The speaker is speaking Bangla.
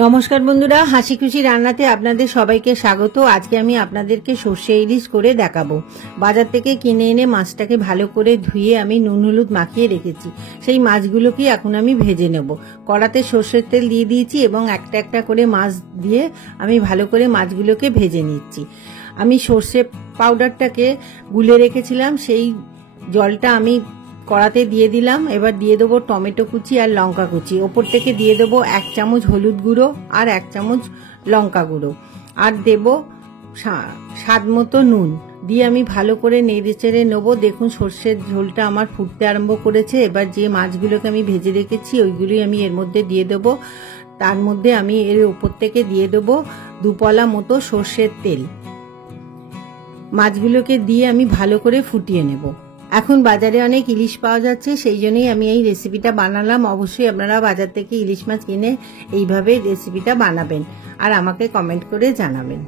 নমস্কার বন্ধুরা, হাসি খুশি রান্নাতে আপনাদের সবাইকে স্বাগত। আজকে আমি আপনাদেরকে সর্ষে ইলিশ করে দেখাবো। বাজার থেকে কিনে এনে মাছটাকে ভালো করে ধুয়ে আমি নুন হলুদ মাখিয়ে রেখেছি। সেই মাছগুলোকে এখন আমি ভেজে নেব। কড়াতে সর্ষের তেল দিয়ে দিয়েছি এবং একটা একটা করে মাছ দিয়ে আমি ভালো করে মাছগুলোকে ভেজে নিচ্ছি। আমি সর্ষে পাউডারটাকে গুলে রেখেছিলাম, সেই জলটা আমি কড়াতে দিয়ে দিলাম। এবার দিয়ে দেবো টমেটো কুচি আর লঙ্কা কুচি। ওপর থেকে দিয়ে দেবো 1 চামচ হলুদ গুঁড়ো আর 1 চামচ লঙ্কা গুঁড়ো, আর দেব স্বাদ মতো নুন দিয়ে আমি ভালো করে নেড়ে চেড়ে নেবো। দেখুন সর্ষের ঝোলটা আমার ফুটতে আরম্ভ করেছে। এবার যে মাছগুলোকে আমি ভেজে রেখেছি ওইগুলি আমি এর মধ্যে দিয়ে দেবো। তার মধ্যে আমি এর ওপর থেকে দিয়ে দেবো 2 পলা মতো সর্ষের তেল। মাছগুলোকে দিয়ে আমি ভালো করে ফুটিয়ে নেব। এখন বাজারে অনেক ইলিশ পাওয়া যাচ্ছে, সেই জন্যই আমি এই রেসিপিটা বানালাম। অবশ্যই আপনারা বাজার থেকে ইলিশ মাছ কিনে এইভাবে রেসিপিটা বানাবেন আর আমাকে কমেন্ট করে জানাবেন।